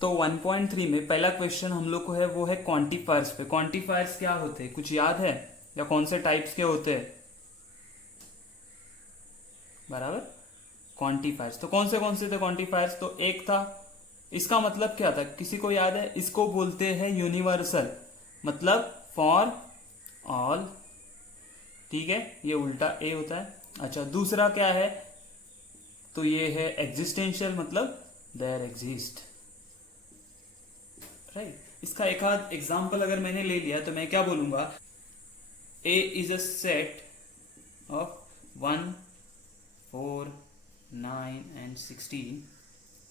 तो 1.3 में पहला क्वेश्चन हम लोग को है वो है क्वांटिफायर्स पे। क्वांटिफायर्स क्या होते हैं, कुछ याद है, या कौन से टाइप्स के होते हैं? बराबर, क्वांटिफायर्स। तो कौन से थे क्वांटिफायर्स? तो एक था, इसका मतलब क्या था, किसी को याद है? इसको बोलते हैं यूनिवर्सल, मतलब फॉर ऑल। ठीक है, ये उल्टा ए होता है। अच्छा, दूसरा क्या है? तो ये है एग्जिस्टेंशियल, मतलब देयर एग्जिस्ट। राइट। इसका एक आध एग्जाम्पल अगर मैंने ले लिया तो मैं क्या बोलूंगा, A is a set of 1, 4, 9 and 16।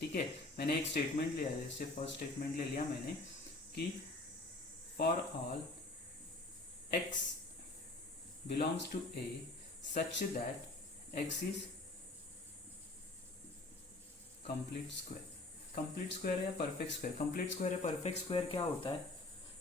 ठीक है, मैंने एक स्टेटमेंट लिया, जैसे फर्स्ट स्टेटमेंट ले लिया मैंने कि for all x belongs to A such that x is complete square. Complete square या परफेक्ट स्क्वायर? कंप्लीट स्क्वायर या परफेक्ट स्क्वायर क्या होता है?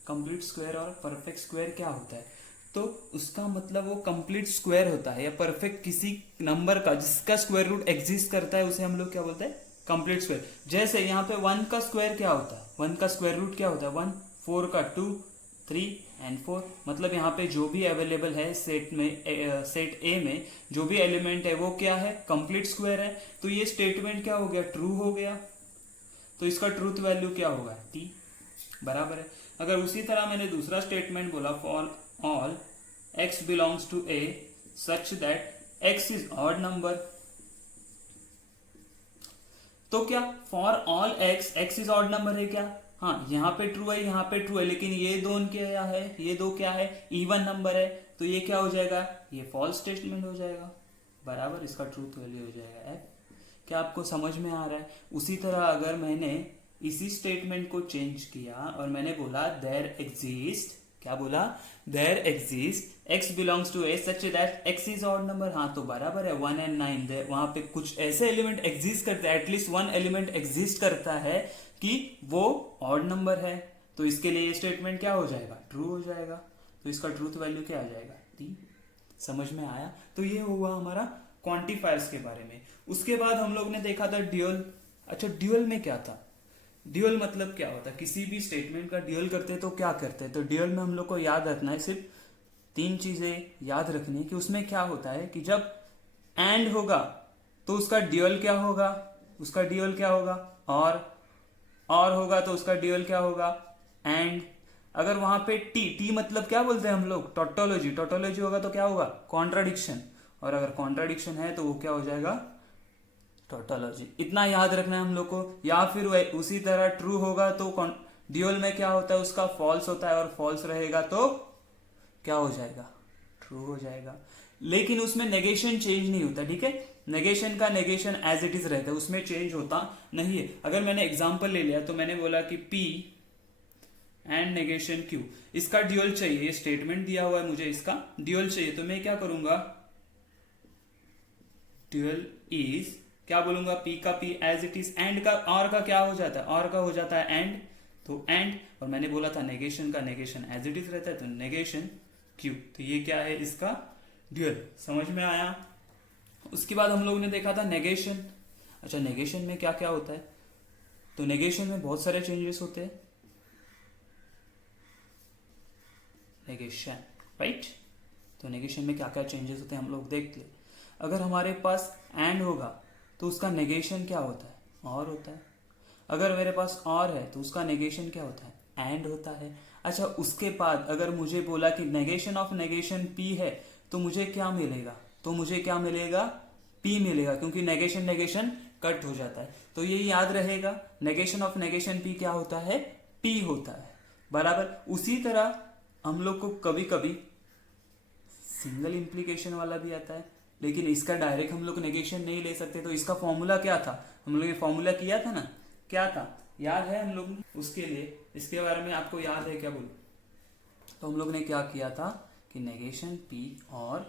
कंप्लीट स्क्वायर और परफेक्ट स्क्वायर क्या होता है? तो उसका मतलब वो कंप्लीट स्क्वायर होता है या परफेक्ट किसी नंबर का जिसका स्क्वायर रूट एग्जिस्ट करता है, उसे हम लोग क्या बोलते हैं? Complete square. जैसे यहाँ पे 1 का स्क्वायर क्या होता है? 1 का स्क्वायर रूट क्या होता है? 1, 4 का 2, 3 एंड 4। मतलब यहाँ पे जो भी अवेलेबल है सेट में, सेट ए में जो भी एलिमेंट है वो क्या है? कंप्लीट स्क्वायर है। तो ये स्टेटमेंट क्या हो गया? ट्रू हो गया। तो इसका ट्रूथ वैल्यू क्या होगा? टी। बराबर है। अगर उसी तरह मैंने दूसरा स्टेटमेंट बोला, for all x belongs to a such that x is odd number, तो क्या for all x is odd number है क्या? हाँ, यहाँ पे ट्रू है, यहाँ पे ट्रू है, लेकिन ये दोनों क्या है? ये दो क्या है? इवन नंबर है। तो ये क्या हो जाएगा? ये फॉल्स स्टेटमेंट हो जाएगा। बराबर, इसका ट्रूथ वैल्यू हो जाएगा f। क्या आपको समझ में आ रहा है? उसी तरह अगर मैंने इसी स्टेटमेंट को चेंज किया और मैंने बोला देयर एग्जिस्ट, क्या बोला? There exist x belongs to a such that x is odd number. हाँ, तो बराबर है 1 एंड 9, वहां पे कुछ ऐसे एलिमेंट एग्जिस्ट करते हैं, एटलीस्ट 1 एलिमेंट एग्जिस्ट करता है कि वो ऑड नंबर है। तो इसके लिए ये स्टेटमेंट क्या हो जाएगा? ट्रू हो जाएगा। तो इसका ट्रूथ वैल्यू क्या आ जाएगा? 3। समझ में आया? तो ये हुआ हमारा क्वांटिफायर्स के बारे में। उसके बाद हम लोग ने देखा था ड्यूअल। अच्छा, ड्यूअल में क्या था? ड्यूअल मतलब क्या होता है? किसी भी स्टेटमेंट का ड्यूअल करते हैं तो क्या करते हैं? तो ड्यूअल में हम लोग को याद रखना है, सिर्फ 3 चीजें याद रखनी है कि उसमें क्या होता है कि जब एंड होगा तो उसका ड्यूअल क्या होगा? उसका ड्यूअल क्या होगा? और होगा तो उसका ड्यूअल क्या होगा? एंड। अगर वहां पे टी मतलब क्या बोलते हैं हम लोग? टोटोलॉजी। टोटोलॉजी होगा तो क्या होगा? कॉन्ट्राडिक्शन। और अगर कॉन्ट्राडिक्शन है तो वो क्या हो जाएगा? टोटोलॉजी। इतना याद रखना है हम लोग को। या फिर उसी तरह ट्रू होगा तो ड्यूअल में क्या होता है? उसका फॉल्स होता है, और फॉल्स रहेगा तो क्या हो जाएगा? ट्रू हो जाएगा। लेकिन उसमें नेगेशन चेंज नहीं होता। ठीक है, नेगेशन का नेगेशन एज इट इज रहता है, उसमें चेंज होता नहीं है। अगर मैंने एग्जांपल ले लिया तो मैंने बोला कि P एंड नेगेशन Q, इसका ड्यूअल चाहिए, ये स्टेटमेंट दिया हुआ है मुझे, इसका ड्यूअल चाहिए, तो मैं क्या करूंगा? ड्यूअल इज, क्या बोलूंगा? P का P as it is, and का और का क्या हो जाता है? और का हो जाता है एंड, तो एंड। और मैंने बोला था नेगेशन का नेगेशन एज इट इज रहता है, तो नेगेशन Q। तो ये क्या है? इसका ड्यूअल। समझ में आया? उसके बाद हम लोग ने देखा था नेगेशन। अच्छा, नेगेशन में क्या क्या होता है? तो नेगेशन में बहुत सारे चेंजेस होते हैं। Negation, right. तो नेगेशन में क्या क्या चेंजेस होते हैं हम लोग देख ले। अगर हमारे पास एंड होगा तो उसका नेगेशन क्या होता है? और होता है। अगर मेरे पास और है तो उसका नेगेशन क्या होता है? एंड होता है। अच्छा, उसके बाद अगर मुझे बोला कि नेगेशन ऑफ नेगेशन P है, तो मुझे क्या मिलेगा? तो मुझे क्या मिलेगा? P मिलेगा, क्योंकि नेगेशन नेगेशन कट हो जाता है। तो ये याद रहेगा, नेगेशन ऑफ नेगेशन P क्या होता है? P होता है। बराबर। उसी तरह हम लोग को कभी कभी सिंगल इम्प्लीकेशन वाला भी आता है, लेकिन इसका डायरेक्ट हम लोग नेगेशन नहीं ले सकते। तो इसका फॉर्मूला क्या था? हम लोग ये फॉर्मूला किया था ना, क्या था? याद है हम लोग? उसके लिए इसके बारे में आपको याद है क्या? बोलो। तो हम लोग ने क्या किया था कि नेगेशन P और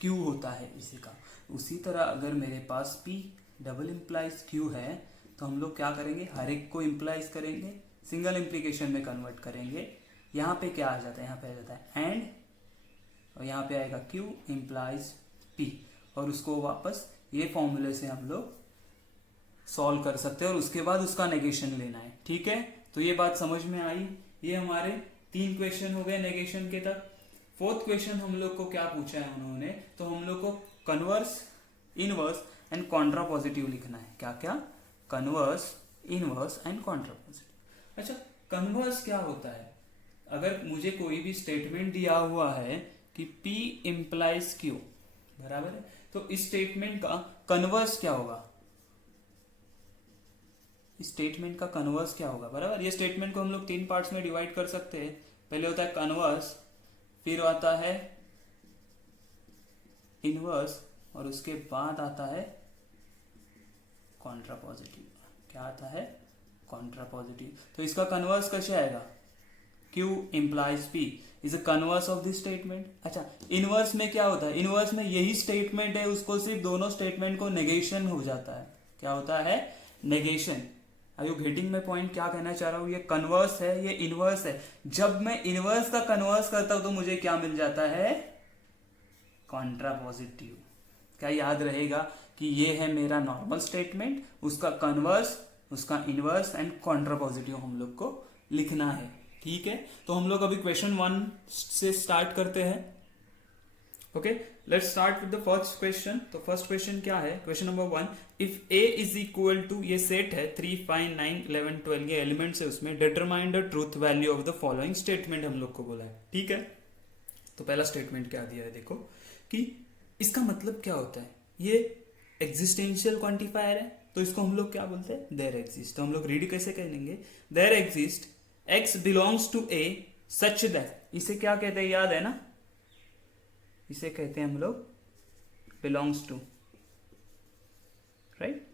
Q होता है इसी का। उसी तरह अगर मेरे पास P डबल इम्प्लाइज Q है, तो हम लोग क्या करेंगे? हर एक को इम्प्लाइज करेंगे, सिंगल इम्प्लीकेशन में कन्वर्ट करेंगे। यहाँ पे क्या आ जाता है? यहाँ पे आ जाता है एंड, और यहाँ पे आएगा Q इम्प्लाइज P, और उसको वापस ये फॉर्मूले से हम लोग सॉल्व कर सकते हैं और उसके बाद उसका नेगेशन लेना है। ठीक है, तो ये बात समझ में आई। ये हमारे 3 क्वेश्चन हो गए नेगेशन के तक। 4th क्वेश्चन हम लोग को क्या पूछा है उन्होंने, तो हम लोग को कन्वर्स, इनवर्स एंड कॉन्ट्रापॉजिटिव लिखना है। क्या क्या? Converse, inverse and contrapositive. अच्छा, कन्वर्स क्या होता है? अगर मुझे कोई भी स्टेटमेंट दिया हुआ है कि P इंप्लाइज Q, बराबर है, तो इस स्टेटमेंट का कन्वर्स क्या होगा? इस स्टेटमेंट का कन्वर्स क्या होगा? बराबर, ये स्टेटमेंट को हम लोग 3 पार्ट्स में डिवाइड कर सकते हैं। पहले होता है कन्वर्स, फिर आता है इनवर्स और उसके बाद आता है कॉन्ट्रापॉजिटिव। क्या आता है? कॉन्ट्रापॉजिटिव। तो इसका कन्वर्स कैसे आएगा? Q implies P is a converse of this statement। अच्छा, इनवर्स में क्या होता है? इनवर्स में यही स्टेटमेंट है, उसको सिर्फ दोनों स्टेटमेंट को नेगेशन हो जाता है। क्या होता है? Negation. Are you getting my point? क्या कहना चाह रहा हूं? ये कन्वर्स है, ये इनवर्स है। जब मैं इनवर्स का कन्वर्स करता हूं तो मुझे क्या मिल जाता है? कॉन्ट्रापॉजिटिव। क्या याद रहेगा कि ये है मेरा नॉर्मल स्टेटमेंट, उसका कन्वर्स, उसका इनवर्स एंड कॉन्ट्रापॉजिटिव हम लोग को लिखना है। ठीक है, तो हम लोग अभी क्वेश्चन 1 से स्टार्ट करते हैं। Okay, let's start with the first question. तो फर्स्ट क्वेश्चन क्या है? Question number 1, if a is equal to, ये सेट है 3, 5, 9, 11, 12 ये एलिमेंट्स है उसमें, determine the truth value of the following statement हम लोग को बोला है। ठीक है, तो पहला स्टेटमेंट क्या दिया है देखो, कि इसका मतलब क्या होता है। ये एग्जिस्टेंशियल क्वांटिफायर है, तो इसको हम लोग क्या बोलते हैं? There exist. तो हम लोग रीड कैसे करेंगे? There exist x belongs to a such that, इसे क्या कहते हैं याद है ना? इसे कहते हैं हम लोग belongs to, right?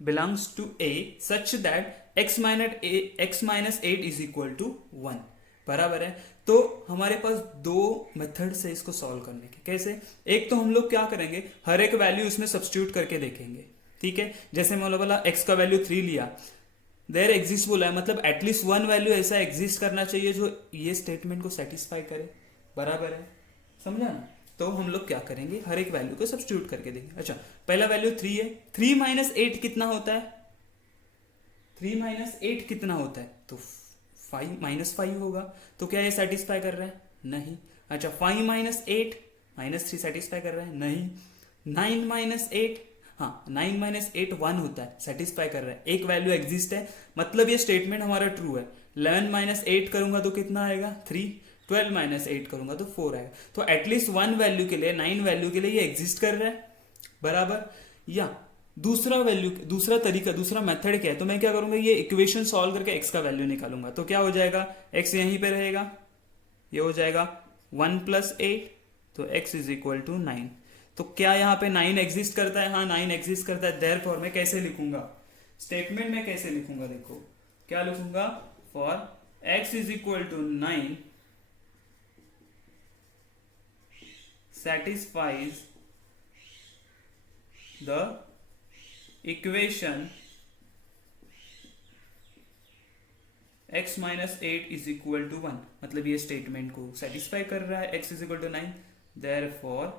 Belongs to a such that x minus 8 is equal to 1, बराबर है। तो हमारे पास 2 मेथड से इसको सॉल्व करने के। कैसे? एक तो हम लोग क्या करेंगे, हर एक वैल्यू इसमें सब्स्टिट्यूट करके देखेंगे। ठीक है, जैसे मैं बोला x का वैल्यू 3 लिया, देयर एग्जिस्ट बोला है, मतलब एटलीस्ट 1 वैल्यू ऐसा एग्जिस्ट करना चाहिए जो ये स्टेटमेंट को सेटिस्फाई करे, बराबर है, समझा ना? तो हम लोग क्या करेंगे, हर एक वैल्यू को सब्स्टिट्यूट करके देंगे। अच्छा, पहला वैल्यू 3 है, 3 माइनस 8 कितना होता है? 3 माइनस 8 कितना होता है? तो 5 माइनस 5 होगा। तो क्या ये सेटिस्फाई कर रहा है? नहीं। अच्छा, 5 माइनस 8 माइनस 3 सेटिस्फाई कर रहा है? नहीं। 9 माइनस 8, हाँ 9 माइनस 8 1 होता है, सेटिस्फाई कर रहा है, एक वैल्यू एग्जिस्ट है, मतलब ये स्टेटमेंट हमारा ट्रू है। 11 माइनस 8 करूंगा तो कितना आएगा? 3। 12 माइनस 8 करूंगा तो 4 आएगा। तो एटलीस्ट 1 वैल्यू के लिए, 9 वैल्यू के लिए ये एग्जिस्ट कर रहा है, बराबर। या दूसरा वैल्यू, दूसरा तरीका, दूसरा मेथड क्या है? तो मैं क्या करूंगा, ये इक्वेशन सॉल्व करके x का वैल्यू निकालूंगा। तो क्या हो जाएगा? x यहीं पे रहेगा, ये हो जाएगा 1 प्लस 8, तो x इज इक्वल टू 9। तो क्या यहाँ पे 9 एग्जिस्ट करता है? हाँ 9 एग्जिस्ट करता है। देयरफॉर मैं कैसे लिखूंगा स्टेटमेंट में? कैसे लिखूंगा देखो, क्या लिखूंगा? For x is equal to 9 satisfies the equation x minus 8 is equal to 1, मतलब ये स्टेटमेंट को सेटिस्फाई कर रहा है, x is equal to 9, therefore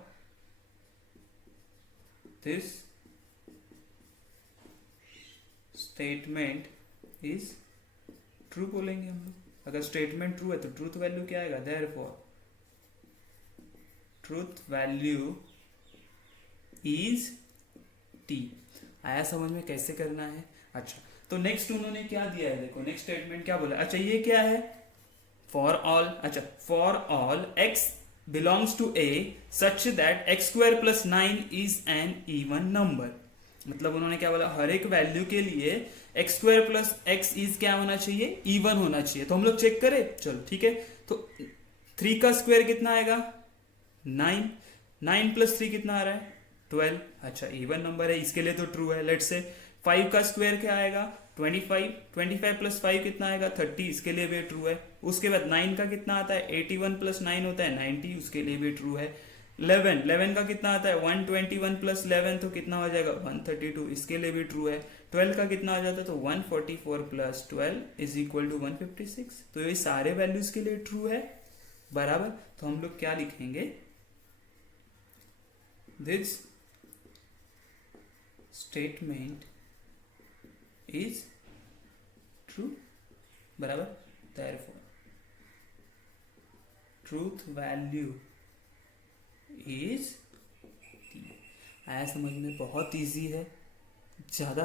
this statement is true बोलेंगे हम लोग। अगर स्टेटमेंट ट्रू है तो ट्रूथ वैल्यू क्या आएगा? therefore truth value is t। आया समझ में कैसे करना है? अच्छा, तो नेक्स्ट उन्होंने क्या दिया है देखो, नेक्स्ट स्टेटमेंट क्या बोला? अच्छा, ये क्या है? फॉर ऑल, अच्छा for all x belongs to a such that x square plus 9 is an even number। मतलब उन्होंने क्या बोला? हर एक वैल्यू के लिए x square plus x is क्या होना चाहिए? इवन होना चाहिए। तो हम लोग चेक करें, चलो ठीक है। तो 3 का स्क्वायर कितना आएगा? 9। 9 प्लस 3 कितना आ रहा है? 12। अच्छा, इवन नंबर है, इसके लिए तो ट्रू है। लेट्स से 5 का स्क्वायर क्या आएगा? 25। 25 प्लस 5 कितना आएगा? 30, इसके लिए भी ट्रू है। उसके बाद 9 का कितना आता है? 81 प्लस 9 होता है 90, उसके लिए भी ट्रू है। 11 का कितना आता है? 121 प्लस 11 तो कितना हो जाएगा? 132, इसके लिए भी ट्रू है। 12 का कितना आ जाता है? तो 144 प्लस 12 इज इक्वल टू 156। तो ये सारे वैल्यूज के लिए ट्रू है, बराबर। तो हम लोग क्या लिखेंगे? दिस स्टेटमेंट इज ट्रू, बराबर। Therefore truth value is T. आया समझ में? बहुत इजी है, ज़्यादा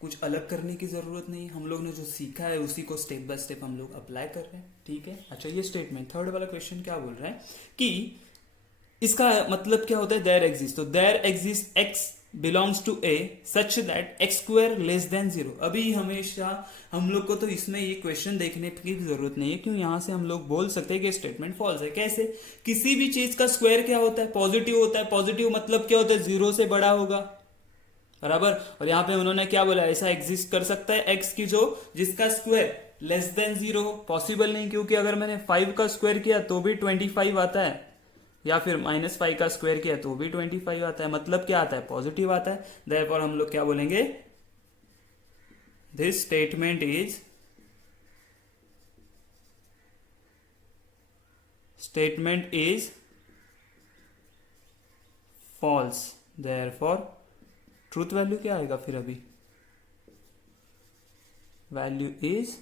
कुछ अलग करने की ज़रूरत नहीं। हम लोग ने जो सीखा है उसी को स्टेप बाय स्टेप हम लोग अप्लाई कर रहे हैं, ठीक है। अच्छा, ये स्टेटमेंट थर्ड वाला क्वेश्चन क्या बोल रहा है कि इसका मतलब क्या होता है, देयर एग्जिस्ट। तो there exist x belongs to a such that x square less than 0। अभी हमेशा हम लोग को तो इसमें ये क्वेश्चन देखने की जरूरत नहीं है, क्यों। यहां से हम लोग बोल सकते हैं कि स्टेटमेंट फॉल्स है। कैसे? किसी भी चीज का स्क्वायर क्या होता है, पॉजिटिव होता है। पॉजिटिव मतलब क्या होता है, 0 से बड़ा होगा, बराबर। और यहाँ पे उन्होंने क्या बोला, ऐसा एग्जिस्ट कर सकता है एक्स की जो जिसका स्क्वायर लेस देन 0 हो। पॉसिबल नहीं, क्योंकि अगर मैंने 5 का स्क्वायर किया तो भी 25 आता है, या फिर -5 का स्क्वायर किया तो भी 25 आता है। मतलब क्या आता है, पॉजिटिव आता है। देयरफॉर हम लोग क्या बोलेंगे, this statement is false. Therefore truth value क्या आएगा फिर, अभी value is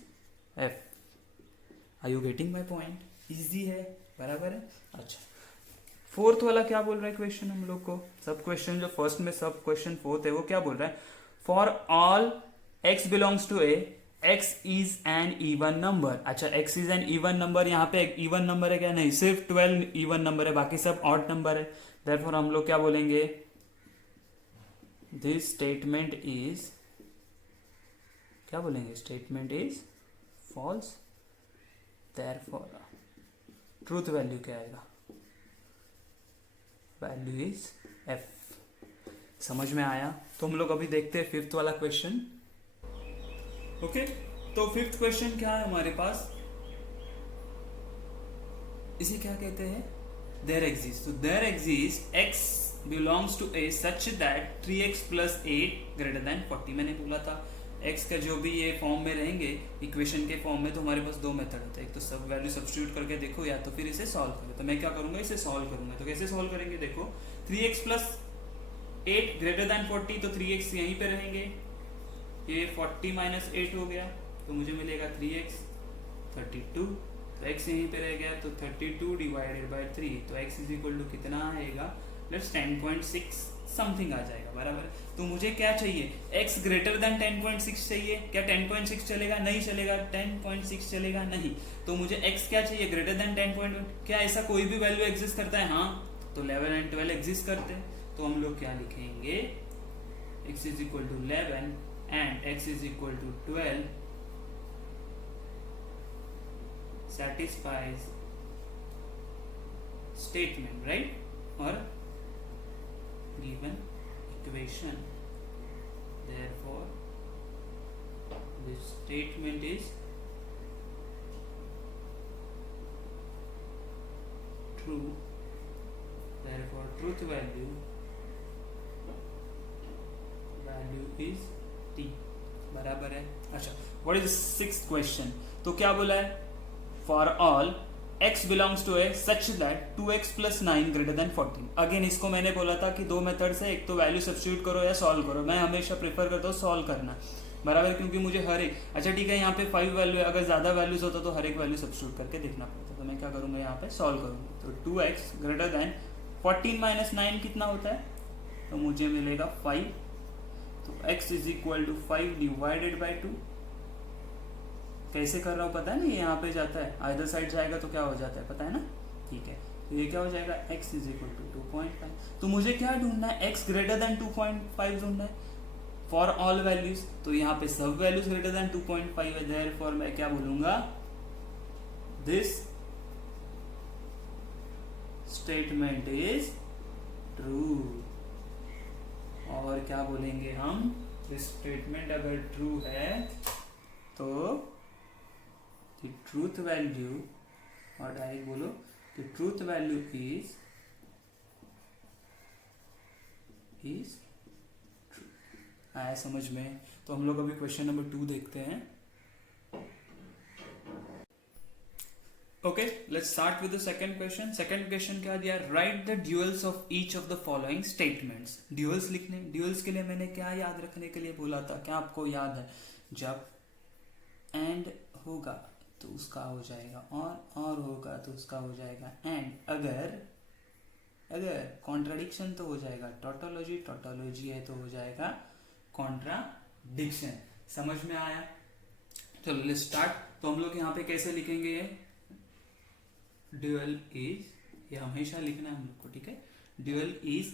F. Are you getting my point? Easy है, बराबर है। अच्छा, फोर्थ वाला क्या बोल रहा है क्वेश्चन हम लोग को, सब क्वेश्चन जो फर्स्ट में सब क्वेश्चन फोर्थ है वो क्या बोल रहा है, for all x belongs to A x is an even number. अच्छा, x is an even number, यहाँ पे एक इवन नंबर है क्या, नहीं, सिर्फ 12 इवन नंबर है, बाकी सब ऑड नंबर है। देयरफॉर हम लोग क्या बोलेंगे, दिस स्टेटमेंट इज, क्या बोलेंगे, statement is false. Therefore truth value क्या आएगा, वैल्यू इज एफ। समझ में आया? तो हम लोग अभी देखते हैं फिफ्थ वाला क्वेश्चन। ओके, तो फिफ्थ क्वेश्चन क्या है हमारे पास, इसे क्या कहते हैं, देयर एग्जिस्ट। तो there exist x belongs to a such that 3x + 8 greater than 40। मैंने बोला था x का जो भी ये फॉर्म में रहेंगे इक्वेशन के फॉर्म में, तो हमारे पास दो मेथड होते हैं, एक तो सब वैल्यू सब्स्टिट्यूट करके देखो, या तो फिर इसे सॉल्व करो। तो मैं क्या करूंगा, इसे सॉल्व करूंगा। तो कैसे सॉल्व करेंगे, देखो 3x + 8 ग्रेटर देन 40, तो 3x यहीं पे रहेंगे, ये 40 - 8 हो गया, तो मुझे मिलेगा 3x 32। तो x यहीं पे रह गया, तो 32 / 3, तो x = कितना आएगा, प्लस 10.6 समथिंग आ जाएगा, बराबर। तो मुझे क्या चाहिए, x ग्रेटर देन 10.6 चाहिए। क्या 10.6 चलेगा, नहीं चलेगा, 10.6 चलेगा नहीं। तो मुझे x क्या चाहिए, ग्रेटर देन 10. क्या ऐसा कोई भी वैल्यू एग्जिस्ट करता है, हाँ, तो 11 और 12 एग्जिस्ट करते हैं। तो हम लोग क्या लिखेंगे, x = 11 and x = 12 satisfies statement, right? or given equation. Therefore this statement is true. Therefore truth value is t, बराबर है। अच्छा, what is the sixth question? तो क्या बोला है, for all x belongs to a such that 2x + 9 greater than 14। Again इसको मैंने बोला था कि दो मेथड से, एक तो वैल्यू सब्स्टिट्यूट करो या सॉल्व करो। मैं हमेशा प्रेफर करता हूँ सॉल्व करना, बराबर, क्योंकि मुझे हर एक, अच्छा ठीक है, यहाँ पे 5 वैल्यू है, अगर ज्यादा वैल्यूज होता तो हर एक वैल्यू सब्स्टिट्यूट करके देखना पड़ता। तो मैं क्या करूंगा, यहाँ पे सॉल्व करूंगा। तो 2x greater than 14 - 9 कितना होता है, तो मुझे मिलेगा 5। तो x = 5 / 2। कैसे कर रहा हूँ पता है ना, ये यहाँ पे जाता है, आइदर साइड जाएगा तो क्या हो जाता है पता है ना, ठीक है। तो ये क्या हो जाएगा, x = 2.5। तो मुझे क्या ढूंढना है, x ग्रेटर देन 2.5 ढूंढना है फॉर ऑल वैल्यूज। तो यहाँ पे सब वैल्यूज ग्रेटर देन 2.5 है, देयरफॉर मैं क्या बोलूंगा, दिस स्टेटमेंट इज ट्रू। और क्या बोलेंगे हम, दिस स्टेटमेंट अगर ट्रू है तो the truth value, और डायरेक्ट बोलो, the truth value is true। आया समझ में? तो हम लोग अभी क्वेश्चन नंबर 2 देखते हैं। Okay, let's start with the second question. Second question क्या दिया? Write the duals of each of the following statements. Duals लिखने, ड्यूअल्स के लिए मैंने क्या याद रखने के लिए बोला था? क्या आपको याद है? जब एंड होगा तो उसका हो जाएगा और होगा तो उसका हो जाएगा एंड। अगर कॉन्ट्राडिक्शन तो हो जाएगा टोटोलॉजी, टोटोलॉजी है तो हो जाएगा कॉन्ट्राडिक्शन। समझ में आया? चलो लेट्स स्टार्ट। तो हम लोग यहाँ पे कैसे लिखेंगे? ये ड्यूअल इज, ये हमेशा लिखना है हम लोग को, ठीक है? Dual is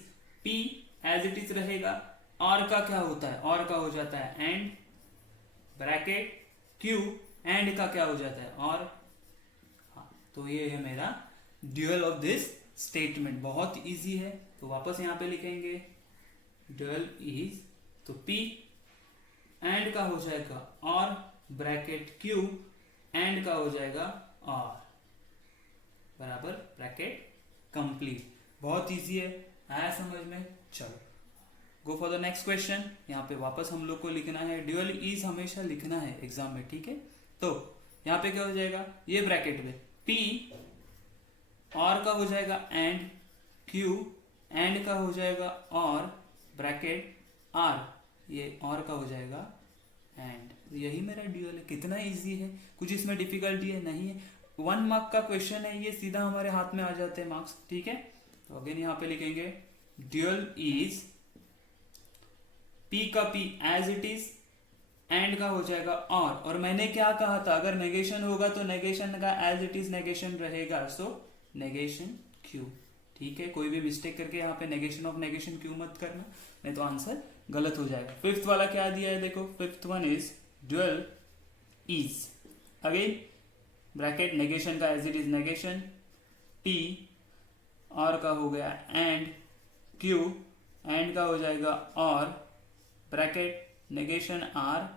P as it is रहेगा। और का क्या होता है? और का हो जाता है एंड, ब्रैकेट क्यू, एंड का क्या हो जाता है? और। हाँ, तो ये है मेरा ड्यूअल ऑफ दिस स्टेटमेंट। बहुत इजी है, तो वापस यहां पे लिखेंगे ड्यूअल इज, तो पी एंड का हो जाएगा और, ब्रैकेट क्यू, एंड का हो जाएगा और, बराबर ब्रैकेट कंप्लीट। बहुत इजी है, आया समझ में? चलो go for the next question. यहाँ पे वापस हम लोग को लिखना है, ड्यूअल इज हमेशा लिखना है एग्जाम में, ठीक है? तो यहाँ पे क्या हो जाएगा? ये ब्रैकेट में पी और का हो जाएगा एंड, क्यू एंड का हो जाएगा और, ब्रैकेट आर, ये और का हो जाएगा एंड। यही मेरा ड्यूअल है। कितना इजी है, कुछ इसमें डिफिकल्टी है नहीं है। 1 मार्क का क्वेश्चन है ये, सीधा हमारे हाथ में आ जाते हैं मार्क्स, ठीक है? तो अगेन यहाँ पे लिखेंगे ड्यूअल इज पी का P as it is, and का हो जाएगा और मैंने क्या कहा था? अगर नेगेशन होगा तो नेगेशन का एज इट इज नेगेशन रहेगा, सो नेगेशन क्यू, ठीक है? कोई भी मिस्टेक करके यहाँ पे नेगेशन ऑफ नेगेशन क्यू मत करना, नहीं तो आंसर गलत हो जाएगा। फिफ्थ वाला क्या दिया है? देखो, fifth one is dual is, again bracket negation का as it is negation, P और का हो गया एंड, क्यू एंड का हो जाएगा और, ब्रैकेट नेगेशन आर,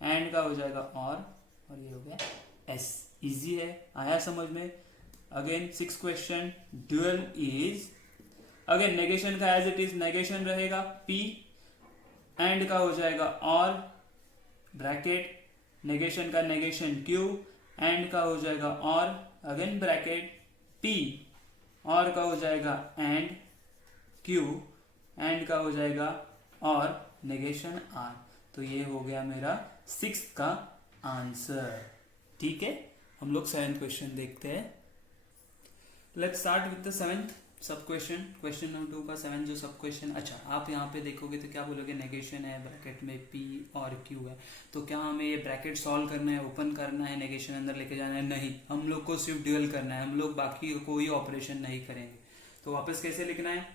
एंड का हो जाएगा और ये हो गया एस। इजी है, आया समझ में? Again 6 question, dual is, again negation का एज इट इज नेगेशन रहेगा, पी एंड का हो जाएगा और, ब्रैकेट नेगेशन का नेगेशन क्यू, एंड का हो जाएगा और, अगेन ब्रैकेट पी और का हो जाएगा एंड, क्यू एंड का हो जाएगा और, नेगेशन आर। तो ये हो गया मेरा 6th का आंसर, ठीक है? हम लोग 7th क्वेश्चन देखते हैं। Let's start with the 7th सब क्वेश्चन। क्वेश्चन नंबर 2 का 7 जो सब क्वेश्चन। अच्छा, आप यहाँ पे देखोगे तो क्या बोलोगे? नेगेशन है, ब्रैकेट में पी और क्यू है, तो क्या हमें ये ब्रैकेट सॉल्व करना है, ओपन करना है, नेगेशन अंदर लेके जाना है? नहीं, हम लोग को सिर्फ ड्यूअल करना है, हम लोग बाकी कोई ऑपरेशन नहीं करेंगे। तो वापस कैसे लिखना है?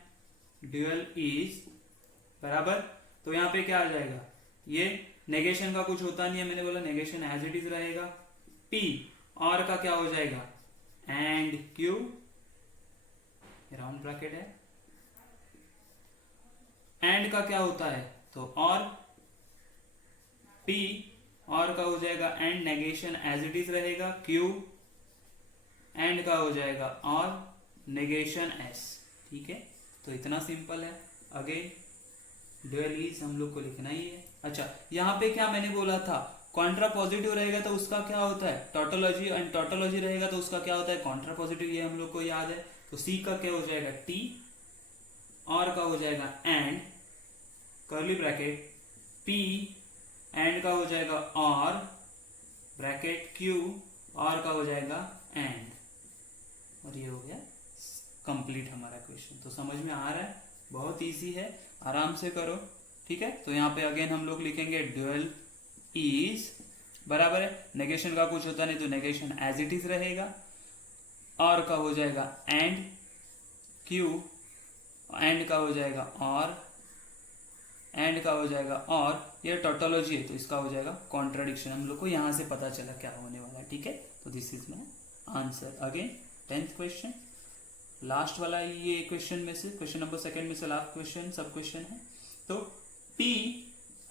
ड्यूअल इज बराबर, तो यहाँ पे क्या आ जाएगा? ये नेगेशन का कुछ होता नहीं है, मैंने बोला नेगेशन एज इट इज रहेगा, पी और का क्या हो जाएगा? एंड क्यू, राउंड ब्रैकेट है, एंड का क्या होता है? तो और, पी और का हो जाएगा and, negation as it is रहेगा, क्यू एंड का हो जाएगा और, नेगेशन एस, ठीक है? तो इतना सिंपल है। अगेन ड्यूअल इज हम लोग को लिखना ही है। अच्छा, यहाँ पे क्या मैंने बोला था? कॉन्ट्रा पॉजिटिव रहेगा तो उसका क्या होता है? टोटोलॉजी, एंड टोटोलॉजी रहेगा तो उसका क्या होता है? Contra positive. ये हम लोग को याद है। तो सी का क्या हो जाएगा? टी और का हो जाएगा and, curly bracket, P and का हो जाएगा और, ब्रैकेट क्यू और का हो जाएगा एंड, और ये हो गया कंप्लीट हमारा क्वेश्चन। तो समझ में आ रहा है? बहुत इजी है, आराम से करो, ठीक है? तो यहाँ पे अगेन हम लोग लिखेंगे ड्यूअल इज बराबर है, नेगेशन का कुछ होता नहीं तो नेगेशन एज इट इज रहेगा, और का हो जाएगा एंड, क्यू एंड का हो जाएगा और, एंड का हो जाएगा और, ये टोटोलॉजी है तो इसका हो जाएगा कॉन्ट्राडिक्शन। हम लोग को यहां से पता चला क्या होने वाला है, ठीक है? तो this is my answer. Again 10th question, last वाला ये क्वेश्चन में से, क्वेश्चन नंबर 2 में से लास्ट क्वेश्चन सब क्वेश्चन है। तो P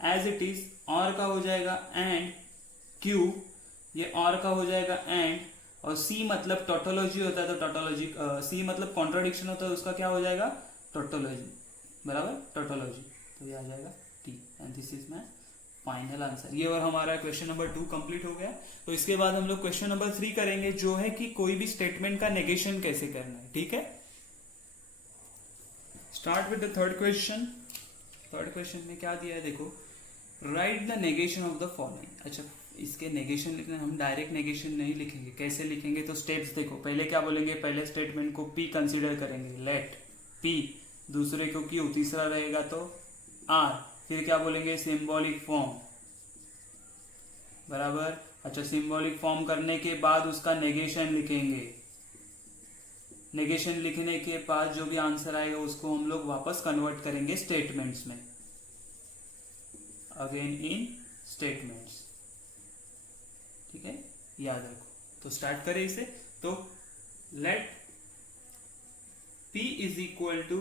एज इट इज और का हो जाएगा एंड, Q ये और का हो जाएगा एंड, और C मतलब टोटोलॉजी होता है तो टोटोलॉजी, C मतलब कॉन्ट्राडिक्शन होता है उसका क्या हो जाएगा? टोटोलॉजी, बराबर टोटोलॉजी। तो ये आ जाएगा T and this is my final answer. ये और हमारा क्वेश्चन नंबर 2 कंप्लीट हो गया। तो इसके बाद हम लोग क्वेश्चन नंबर 3 करेंगे, जो है कि कोई भी स्टेटमेंट का नेगेशन कैसे करना है। ठीक है, start with the third question. Third question में क्या दिया है देखो, right the negation of the following. अच्छा, इसके नेगेशन लिखना, हम डायरेक्ट नेगेशन नहीं लिखेंगे, कैसे लिखेंगे तो स्टेप्स देखो। पहले क्या बोलेंगे, पहले स्टेटमेंट को पी कंसीडर करेंगे, लेट पी, दूसरे को क्यू, तीसरा रहेगा तो आर, फिर क्या बोलेंगे सिंबॉलिक फॉर्म, बराबर। अच्छा, सिंबॉलिक फॉर्म करने के बाद उसका नेगेशन लिखेंगे। नेगेशन लिखने के बाद जो भी आंसर आएगा उसको हम लोग वापस कन्वर्ट करेंगे स्टेटमेंट्स में, अगेन इन स्टेटमेंट्स। ठीक है, याद रखो। तो स्टार्ट करें इसे। तो let p is equal to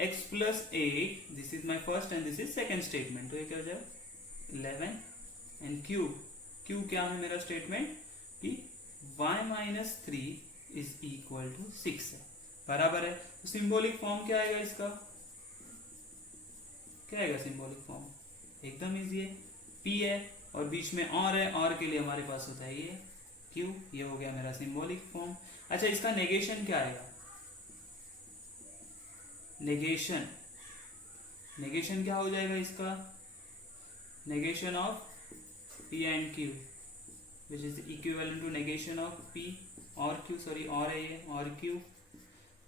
x plus 8, this is my first and this is second statement. तो ये क्या हो जाएगा 11 एंड q, q क्या है मेरा स्टेटमेंट कि y minus 3 is equal to 6 है, बराबर है। तो सिंबॉलिक फॉर्म क्या आएगा इसका, क्या आएगा सिंबॉलिक फॉर्म, एकदम इजी है, p है और बीच में और है, और के लिए हमारे पास होता है ये q, ये हो गया मेरा सिंबॉलिक फॉर्म। अच्छा, इसका नेगेशन क्या आएगा, नेगेशन, नेगेशन क्या हो जाएगा इसका, negation of p and q which is equivalent to negation of p और q, सॉरी और है ये, और q।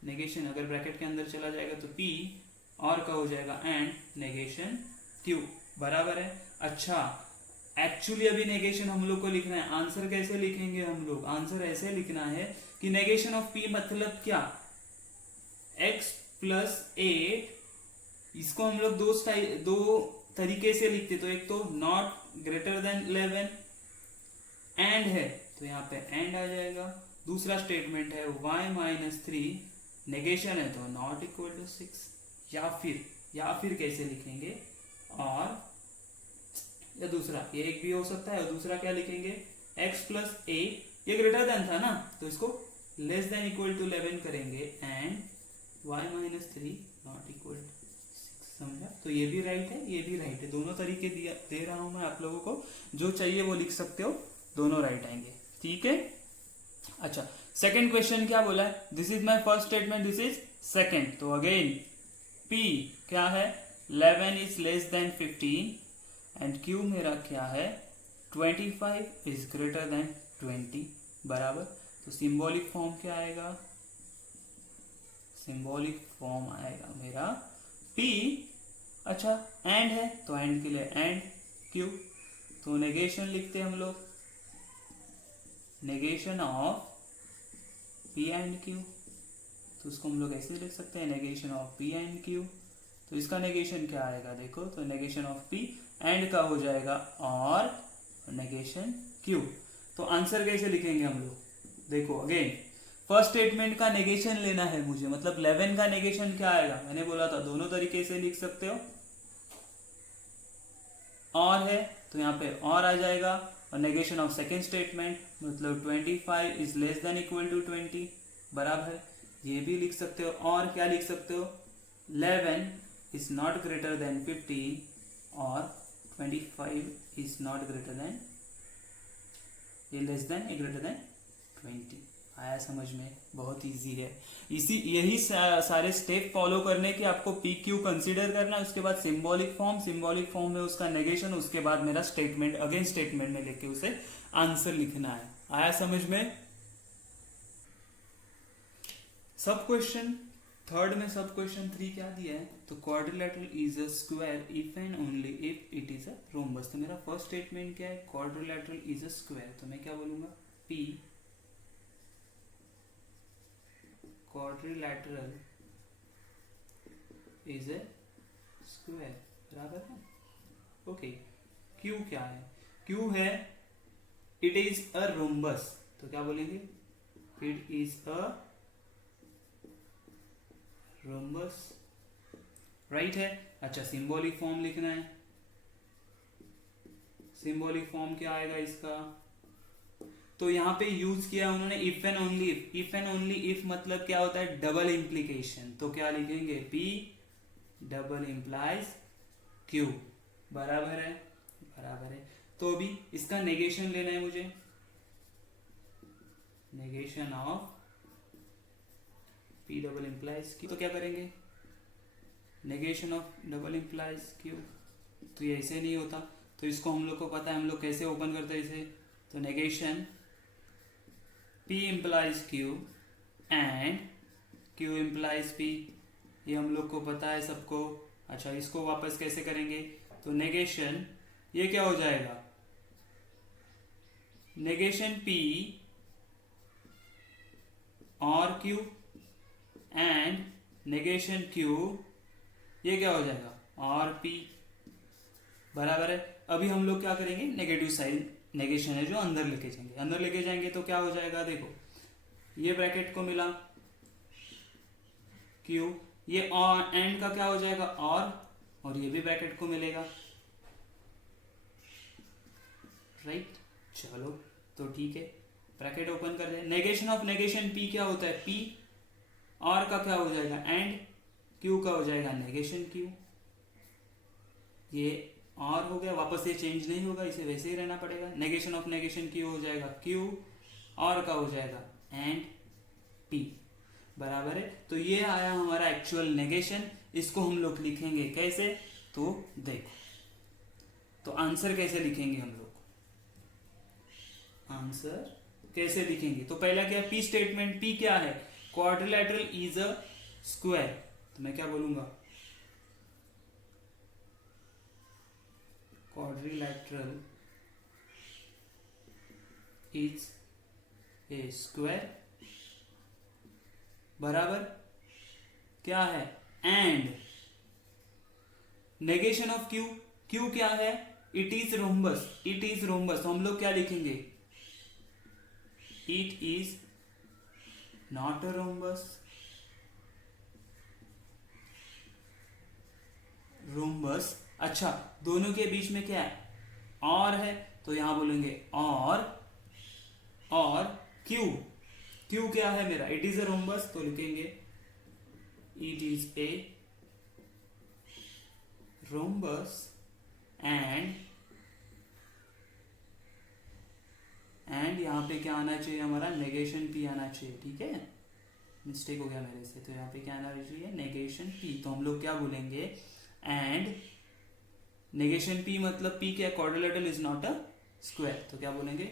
नेगेशन अगर ब्रैकेट के अंदर चला जाएगा तो p और का हो जाएगा एंड नेगेशन q, बराबर है। अच्छा, एक्चुअली अभी नेगेशन हम लोग को लिखना है, आंसर कैसे लिखेंगे हम लोग, आंसर ऐसे लिखना है कि नेगेशन ऑफ p मतलब क्या, x प्लस 8, इसको हम लोग दो तरीके से लिखते। तो एक तो नॉट ग्रेटर देन 11, एंड है तो यहाँ पे एंड आ जाएगा। दूसरा स्टेटमेंट है y माइनस 3, नेगेशन है तो नॉट इक्वल टू 6। या फिर कैसे लिखेंगे, और या दूसरा, ये एक भी हो सकता है, और दूसरा क्या लिखेंगे x प्लस 8, ये ग्रेटर देन था ना तो इसको लेस देन इक्वल टू 11 करेंगे, and y minus 3 not equal to 6, समझा। तो ये भी राइट है, ये भी राइट है, दोनों तरीके दे रहा हूं मैं आप लोगों को, जो चाहिए वो लिख सकते हो, दोनों राइट आएंगे। ठीक है। अच्छा, सेकंड क्वेश्चन क्या बोला है, this is my first statement, this is second. तो अगेन p क्या है, 11 is less then 15 and q मेरा क्या है 25 इज ग्रेटर देन 20, बराबर। तो सिंबॉलिक फॉर्म क्या आएगा, सिंबॉलिक फॉर्म आएगा मेरा p। अच्छा, एंड है तो एंड के लिए एंड q, तो नेगेशन लिखते हैं हम लोग, negation of p and q, तो उसको हम लोग ऐसे लिख सकते हैं, negation of p and q। तो इसका नेगेशन क्या आएगा देखो, तो नेगेशन ऑफ p एंड का हो जाएगा और नेगेशन q। तो आंसर कैसे लिखेंगे हम लोग, देखो अगेन फर्स्ट स्टेटमेंट का नेगेशन लेना है मुझे, मतलब 11 का नेगेशन क्या आएगा, मैंने बोला था दोनों तरीके से लिख सकते हो, और है तो यहाँ पे और आ जाएगा, और नेगेशन ऑफ सेकेंड स्टेटमेंट मतलब 25 is less than equal to 20, बराबर, ये भी लिख सकते हो। और क्या लिख सकते हो, 11 इज नॉट ग्रेटर देन 15 और 25 इज नॉट ग्रेटर देन, ये लेस देन ए ग्रेटर देन 20। आया समझ में, बहुत इजी है। यही सारे स्टेप फॉलो करने के आपको पी क्यू कंसिडर करना है, उसके बाद सिंबॉलिक फॉर्म में उसका नेगेशन, उसके बाद मेरा स्टेटमेंट, अगेन स्टेटमेंट में लेके उसे आंसर लिखना है। आया समझ में। सब क्वेश्चन थर्ड में सब क्वेश्चन 3 क्या दिया है, तो quadrilateral is a square if and only if it is a rhombus. तो मेरा फर्स्ट स्टेटमेंट क्या है, क्वाड्रिलेटरल इज अ स्क्वायर, तो मैं क्या बोलूंगा, P quadrilateral is a square, बराबर है। ओके, Q क्या है, Q है it is a rhombus, तो क्या बोलेंगे, it is a rhombus, right है। अच्छा, सिंबॉलिक फॉर्म लिखना है, सिंबॉलिक फॉर्म क्या आएगा इसका, तो यहाँ पे यूज किया उन्होंने if and only if. If and only if मतलब क्या होता है, डबल इंप्लीकेशन, तो क्या लिखेंगे, P डबल इंप्लाइज Q, बराबर है। बराबर है। तो अभी इसका नेगेशन लेना है मुझे, negation of P double implies Q। तो क्या करेंगे, negation of double implies Q, तो ये ऐसे नहीं होता, तो इसको हम लोग को पता है, हम लोग कैसे ओपन करते हैं इसे, तो negation P implies Q and Q implies P, ये हम लोग को पता है सबको। अच्छा, इसको वापस कैसे करेंगे, तो नेगेशन, ये क्या हो जाएगा, नेगेशन P और Q एंड नेगेशन Q, ये क्या हो जाएगा और P, बराबर है। अभी हम लोग क्या करेंगे, नेगेटिव साइन नेगेशन है जो अंदर लेके जाएंगे, अंदर लेके जाएंगे तो क्या हो जाएगा, देखो ये ब्रैकेट को मिला Q, ये और एंड का क्या हो जाएगा और ये भी ब्रैकेट को मिलेगा, राइट। चलो तो ठीक है, ब्रैकेट ओपन कर दे, नेगेशन ऑफ नेगेशन P क्या होता है, P और का क्या हो जाएगा एंड Q का हो जाएगा नेगेशन Q, ये और हो गया, वापस ये चेंज नहीं होगा, इसे वैसे ही रहना पड़ेगा। नेगेशन ऑफ नेगेशन Q हो जाएगा Q और का हो जाएगा एंड P, बराबर है। तो ये आया हमारा एक्चुअल नेगेशन, इसको हम लोग लिखेंगे कैसे, तो देखो, तो आंसर कैसे लिखेंगे हम लोग, आंसर कैसे लिखेंगे, तो पहला क्या है, P स्टेटमेंट, P क्या है, क्वाड्रिलेटरल इज अ स्क्वायर, तो मैं क्या बोलूंगा, क्वाड्रिलेटरल इज ए स्क्वायर, बराबर क्या है, and negation of Q, Q क्या है, it is rhombus, it is rhombus, तो हम लोग क्या लिखेंगे, it is not a rhombus, rhombus. अच्छा, दोनों के बीच में क्या है, और है, तो यहां बोलेंगे और Q, Q क्या है मेरा, इट इज अ रोम्बस, तो लिखेंगे it is a rhombus and यहां पे क्या आना चाहिए, हमारा नेगेशन P आना चाहिए, ठीक है, मिस्टेक हो गया मेरे से, तो यहाँ पे क्या आना चाहिए, नेगेशन P, तो हम लोग क्या बोलेंगे, एंड नेगेशन P मतलब P क्या, quadrilateral is not a square, तो क्या बोलेंगे,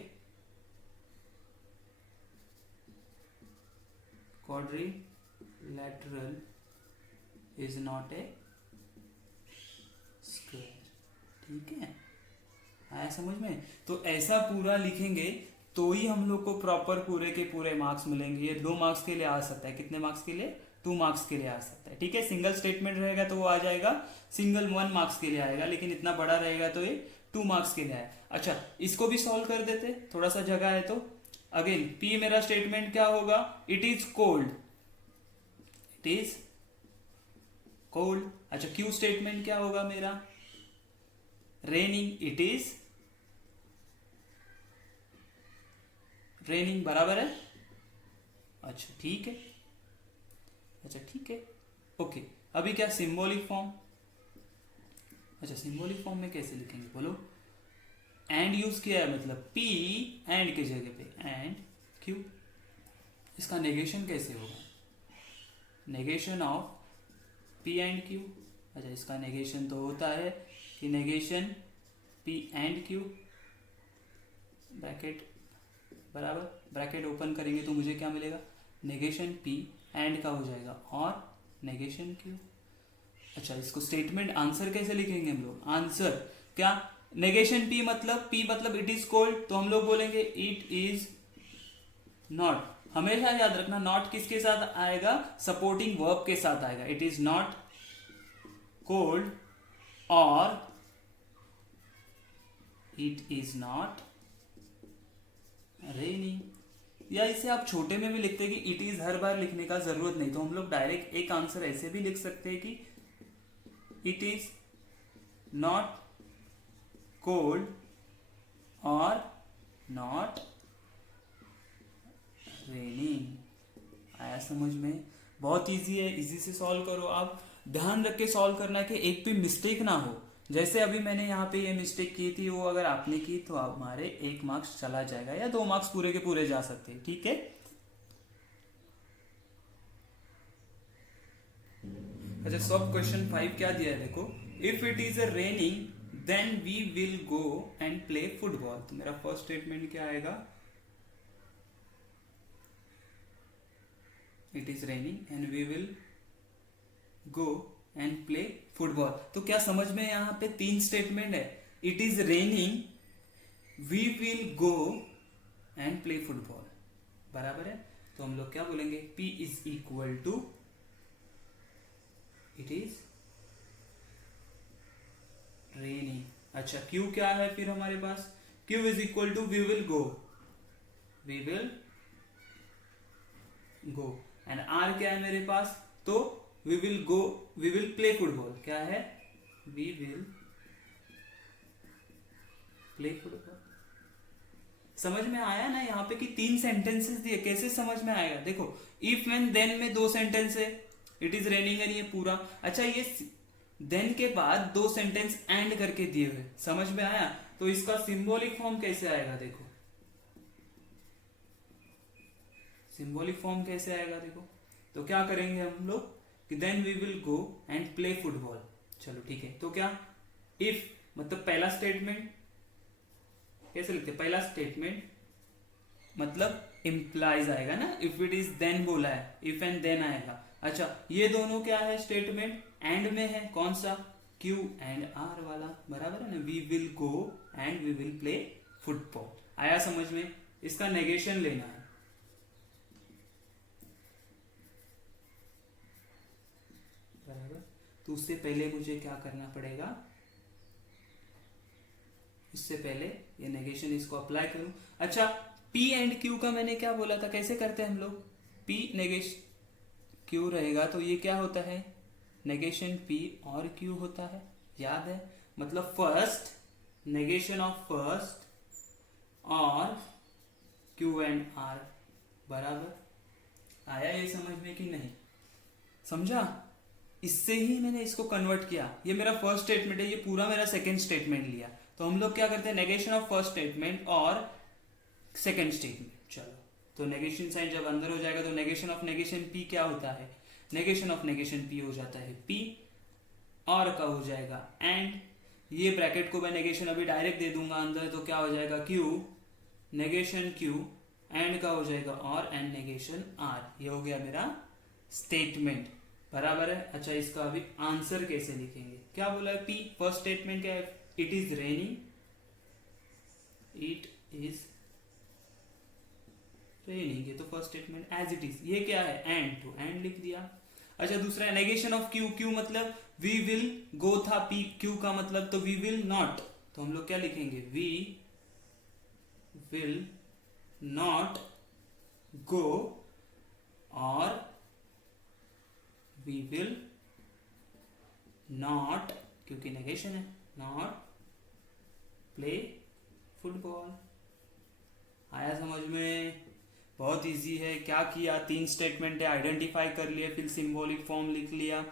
quadrilateral is not a square, ठीक है, आया समझ में। तो ऐसा पूरा लिखेंगे तो ही हम लोग को प्रॉपर पूरे के पूरे मार्क्स मिलेंगे। ये 2 मार्क्स के लिए आ सकता है, कितने मार्क्स के लिए, 2 मार्क्स के लिए आ सकता है, ठीक है। सिंगल स्टेटमेंट रहेगा तो वो आ जाएगा, सिंगल 1 मार्क्स के लिए आएगा, लेकिन इतना बड़ा रहेगा तो ये 2 मार्क्स के लिए आएगा। अच्छा, इसको भी सॉल्व कर देते, थोड़ा सा जगह है तो। अगेन P मेरा स्टेटमेंट क्या होगा, it is cold, it is cold. अच्छा, Q स्टेटमेंट क्या होगा मेरा, रेनिंग, इट इज रेनिंग, बराबर है। अच्छा ठीक है, अच्छा ठीक है, ओके। अभी क्या सिंबॉलिक फॉर्म, अच्छा सिंबॉलिक फॉर्म में कैसे लिखेंगे बोलो, एंड यूज किया है, मतलब P एंड की जगह पे एंड Q, इसका नेगेशन कैसे होगा, negation of P and Q। अच्छा, इसका नेगेशन तो होता है कि negation P and Q, bracket, बराबर, ब्रैकेट ओपन करेंगे तो मुझे क्या मिलेगा, नेगेशन P एंड का हो जाएगा और नेगेशन Q। अच्छा, इसको स्टेटमेंट आंसर कैसे लिखेंगे हम लोग, आंसर क्या, नेगेशन P मतलब इट इज कोल्ड, तो हम लोग बोलेंगे इट इज नॉट, हमेशा याद रखना नॉट किसके साथ आएगा, सपोर्टिंग वर्ब के साथ आएगा, इट इज नॉट कोल्ड और इट इज नॉट रेनिंग। या इसे आप छोटे में भी लिखते हैं कि इट इज हर बार लिखने का जरूरत नहीं, तो हम लोग डायरेक्ट एक आंसर ऐसे भी लिख सकते हैं कि इट इज नॉट कोल्ड और नॉट रेनिंग। आया समझ में, बहुत इजी है, इजी से सॉल्व करो। आप ध्यान रख के सॉल्व करना है कि एक भी मिस्टेक ना हो, जैसे अभी मैंने यहाँ पे ये मिस्टेक की थी, वो अगर आपने की तो हमारे 1 मार्क्स चला जाएगा या 2 मार्क्स पूरे के पूरे जा सकते हैं, ठीक है। अच्छा, सब क्वेश्चन 5 क्या दिया है देखो, if it is a raining then we will go and play football. तो मेरा फर्स्ट स्टेटमेंट क्या आएगा, it is raining and we will go and play football. तो क्या समझ में यहाँ पे 3 स्टेटमेंट है, it is raining, we will go and play football, बराबर है। तो हम लोग क्या बोलेंगे, P is equal to, it is raining. अच्छा, Q क्या है फिर हमारे पास, Q is equal to we will go, we will go, and R क्या है मेरे पास, तो we will go, we will play football, क्या है, वी विल प्ले फुटबॉल। समझ में आया ना यहाँ पे कि 3 सेंटेंसेस दिए, कैसे समझ में आएगा देखो, इफ एंड देन में 2 सेंटेंस है, इट इज रेनिंग है ये पूरा। अच्छा, ये देन के बाद 2 सेंटेंस एंड करके दिए हुए, समझ में आया। तो इसका सिंबॉलिक फॉर्म कैसे आएगा देखो, सिंबॉलिक फॉर्म कैसे आएगा देखो। तो क्या करेंगे हम लोग कि then we will go and play football. चलो ठीक है, तो क्या, इफ मतलब पहला स्टेटमेंट कैसे लिखते हैं, पहला स्टेटमेंट मतलब इम्प्लाइज आएगा ना, इफ इट इज देन बोला है, इफ एंड देन आएगा। अच्छा, ये दोनों क्या है स्टेटमेंट, एंड में है, कौन सा, Q एंड R वाला, बराबर है ना, we will go and we will play football. आया समझ में, इसका नेगेशन लेना है, बराबर। तो उससे पहले मुझे क्या करना पड़ेगा, इससे पहले ये नेगेशन इसको अप्लाई करूं। अच्छा, P एंड Q का मैंने क्या बोला था, कैसे करते हैं हम लोग, P नेगेशन Q रहेगा तो ये क्या होता है, नेगेशन P और Q होता है, याद है। मतलब फर्स्ट नेगेशन ऑफ फर्स्ट और Q एंड R, बराबर। आया ये समझ में कि नहीं, समझा। इससे ही मैंने इसको कन्वर्ट किया, ये मेरा फर्स्ट स्टेटमेंट है, ये पूरा मेरा सेकंड स्टेटमेंट लिया। तो हम लोग क्या करते हैं, नेगेशन ऑफ फर्स्ट स्टेटमेंट और सेकंड स्टेटमेंट। चलो, तो नेगेशन साइन जब अंदर हो जाएगा तो नेगेशन ऑफ नेगेशन P क्या होता है, नेगेशन ऑफ नेगेशन P हो जाता है P, और का हो जाएगा एंड, ये ब्रैकेट को मैं नेगेशन अभी डायरेक्ट दे दूंगा अंदर, तो क्या हो जाएगा Q, नेगेशन Q, एंड का हो जाएगा और एंड नेगेशन R। ये हो गया मेरा स्टेटमेंट, बराबर है। अच्छा, इसका अभी आंसर कैसे लिखेंगे, क्या बोला है P, फर्स्ट स्टेटमेंट क्या है, it is raining, it is raining, ये तो first statement as it is. ये क्या है, एंड, तो एंड लिख दिया। अच्छा, दूसरा नेगेशन ऑफ Q, Q मतलब वी विल गो था, P Q का मतलब तो वी विल नॉट, तो हम लोग क्या लिखेंगे, वी विल नॉट गो और वी विल नॉट, क्योंकि नेगेशन है, नॉट प्ले फुटबॉल। आया समझ में, बहुत इजी है। क्या किया, 3 स्टेटमेंट है, आइडेंटिफाई कर लिए, फिर सिंबॉलिक फॉर्म लिख लिया,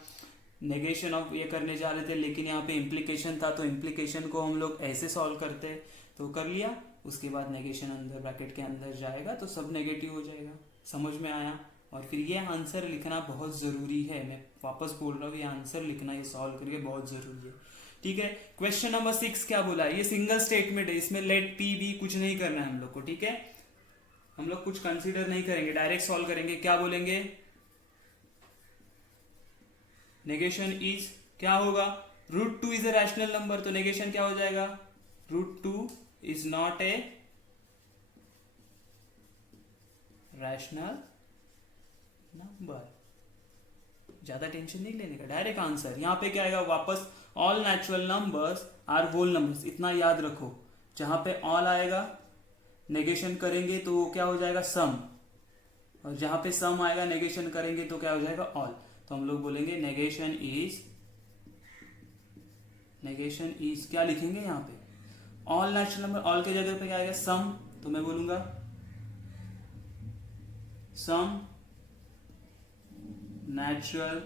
नेगेशन ऑफ ये करने जा रहे थे लेकिन यहाँ पे इम्प्लीकेशन था, तो इम्प्लीकेशन को हम लोग ऐसे सॉल्व करते, तो कर लिया। उसके बाद नेगेशन अंदर ब्रैकेट के अंदर जाएगा तो सब नेगेटिव हो जाएगा, समझ में आया। और फिर ये आंसर लिखना बहुत ज़रूरी है, मैं वापस बोल रहा हूँ, ये आंसर लिखना, ये सॉल्व करके बहुत ज़रूरी है, ठीक है। क्वेश्चन नंबर 6 क्या बोला है, ये सिंगल स्टेटमेंट है, इसमें लेट P भी कुछ नहीं करना है हम लोग को, ठीक है। हम लोग कुछ कंसीडर नहीं करेंगे, डायरेक्ट सॉल्व करेंगे। क्या बोलेंगे, नेगेशन इज क्या होगा, √2 इज ए रैशनल नंबर, तो नेगेशन क्या हो जाएगा, √2 is not a rational number. ज्यादा टेंशन नहीं लेने का, डायरेक्ट आंसर। यहां पे क्या आएगा वापस, all natural numbers are whole numbers, इतना याद रखो। जहां पे ऑल आएगा नेगेशन करेंगे तो वो क्या हो जाएगा, सम, और जहां पे सम आएगा नेगेशन करेंगे तो क्या हो जाएगा, ऑल। तो हम लोग बोलेंगे नेगेशन इज क्या लिखेंगे यहाँ पे, ऑल नेचुरल नंबर, ऑल के जगह पे क्या आएगा, सम, तो मैं बोलूंगा some natural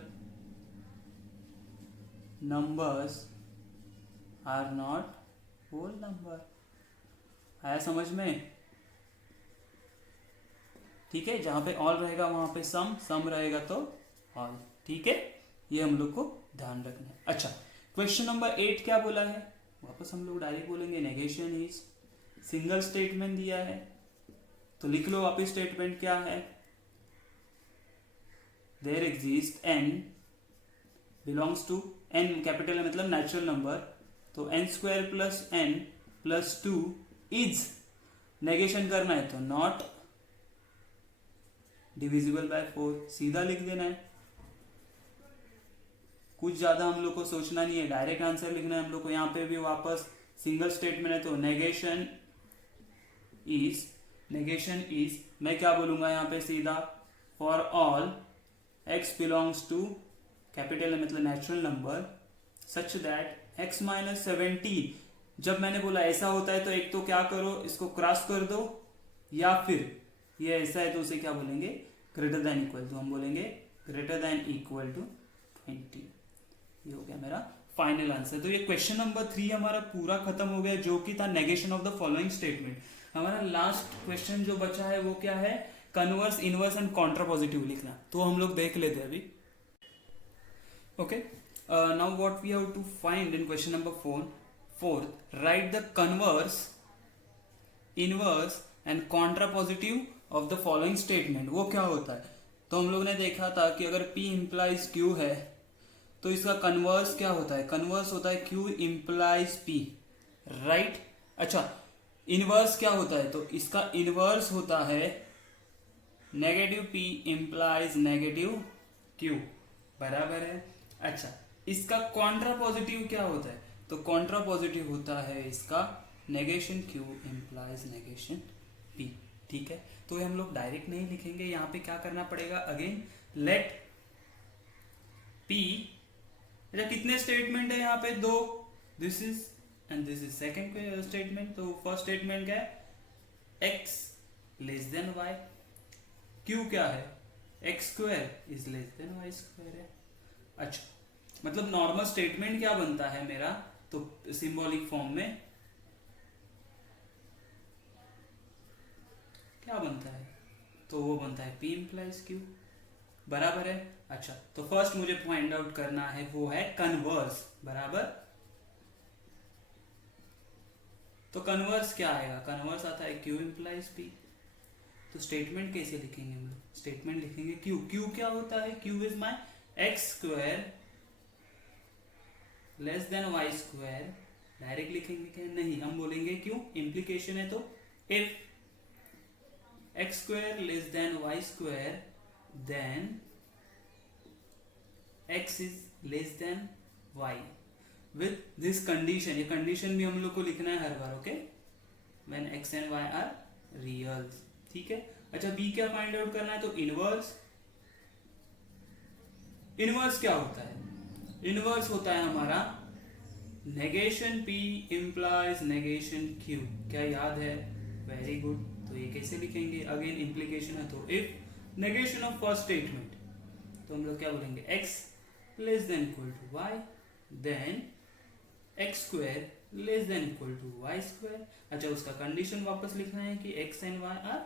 numbers are not whole number. आया समझ में? ठीक है, जहां पे ऑल रहेगा वहां पे सम रहेगा तो ऑल। ठीक है, ये हम लोग को ध्यान रखना है। अच्छा, क्वेश्चन नंबर 8 क्या बोला है? वापस हम लोग डायरेक्ट बोलेंगे नेगेशन इज। सिंगल स्टेटमेंट दिया है तो लिख लो वापस स्टेटमेंट क्या है। There exist N belongs to, N capital है मतलब नेचुरल नंबर, तो N square plus N plus 2 is, negation करना है तो नॉट डिविजिबल बाय 4, सीधा लिख देना है। कुछ ज्यादा हम लोग को सोचना नहीं है, डायरेक्ट आंसर लिखना है हम लोग को। यहां पे भी वापस सिंगल स्टेटमेंट है तो नेगेशन इज, मैं क्या बोलूंगा यहां पे सीधा, for all x belongs to, capital है मतलब natural number, such that x minus 17। जब मैंने बोला ऐसा होता है तो एक तो क्या करो, इसको क्रॉस कर दो, या फिर ये ऐसा है तो उसे क्या बोलेंगे, ग्रेटर देन इक्वल टू, हम बोलेंगे ग्रेटर देन इक्वल टू 20। ये हो गया मेरा फाइनल आंसर। तो ये क्वेश्चन नंबर 3 हमारा पूरा खत्म हो गया, जो कि था negation of the following statement. हमारा लास्ट क्वेश्चन जो बचा है वो क्या है, कन्वर्स, इनवर्स एंड कॉन्ट्रापॉजिटिव लिखना। तो हम लोग देख लेते हैं अभी। Okay, now what we have to find in question number 4, write the converse, inverse and contrapositive of the following statement. वो क्या होता है? तो हम लोग ने देखा था कि अगर P इंप्लाइज Q है तो इसका कन्वर्स क्या होता है, कन्वर्स होता है Q इंप्लाइज P, राइट। अच्छा, इनवर्स क्या होता है? तो इसका इनवर्स होता है negative P implies negative Q, बराबर है। अच्छा, इसका कॉन्ट्रापॉजिटिव क्या होता है? तो कॉन्ट्रापॉजिटिव होता है इसका negation Q implies negation P। ठीक है, तो ये हम लोग डायरेक्ट नहीं लिखेंगे, यहां पे क्या करना पड़ेगा, अगेन लेट P, कितने स्टेटमेंट है यहाँ पे, 2, this is and this is second statement. तो फर्स्ट स्टेटमेंट क्या है, x less than y, Q क्या है, x square is less than y square है। अच्छा, मतलब नॉर्मल स्टेटमेंट क्या बनता है मेरा, तो सिंबॉलिक फॉर्म में क्या बनता है, तो वो बनता है P इंप्लाइज Q, बराबर है। अच्छा, तो फर्स्ट मुझे फाइंड आउट करना है वो है कन्वर्स, बराबर। तो कन्वर्स क्या आएगा, कन्वर्स आता है Q इंप्लाइज P। तो स्टेटमेंट कैसे लिखेंगे हम लोग, स्टेटमेंट लिखेंगे Q क्या होता है, Q is my x square less than y square. Direct लिखेंगे क्या, नहीं, हम बोलेंगे क्यों, इंप्लीकेशन है तो if x square less than y square then x is less than y with this condition. ये कंडीशन भी हम लोग को लिखना है हर बार, okay, when x and y are real. ठीक है। अच्छा, b क्या फाइंड आउट करना है, तो इनवर्स। इनवर्स क्या होता है, इनवर्स होता है हमारा negation p implies negation q। क्या याद है, वेरी गुड। तो ये कैसे लिखेंगे, अगेन इंप्लीकेशन है तो if negation of first statement, तो हम लोग क्या बोलेंगे, x less than equal to y then x square less than equal to y square. अच्छा, उसका कंडीशन वापस लिखना है कि x and y are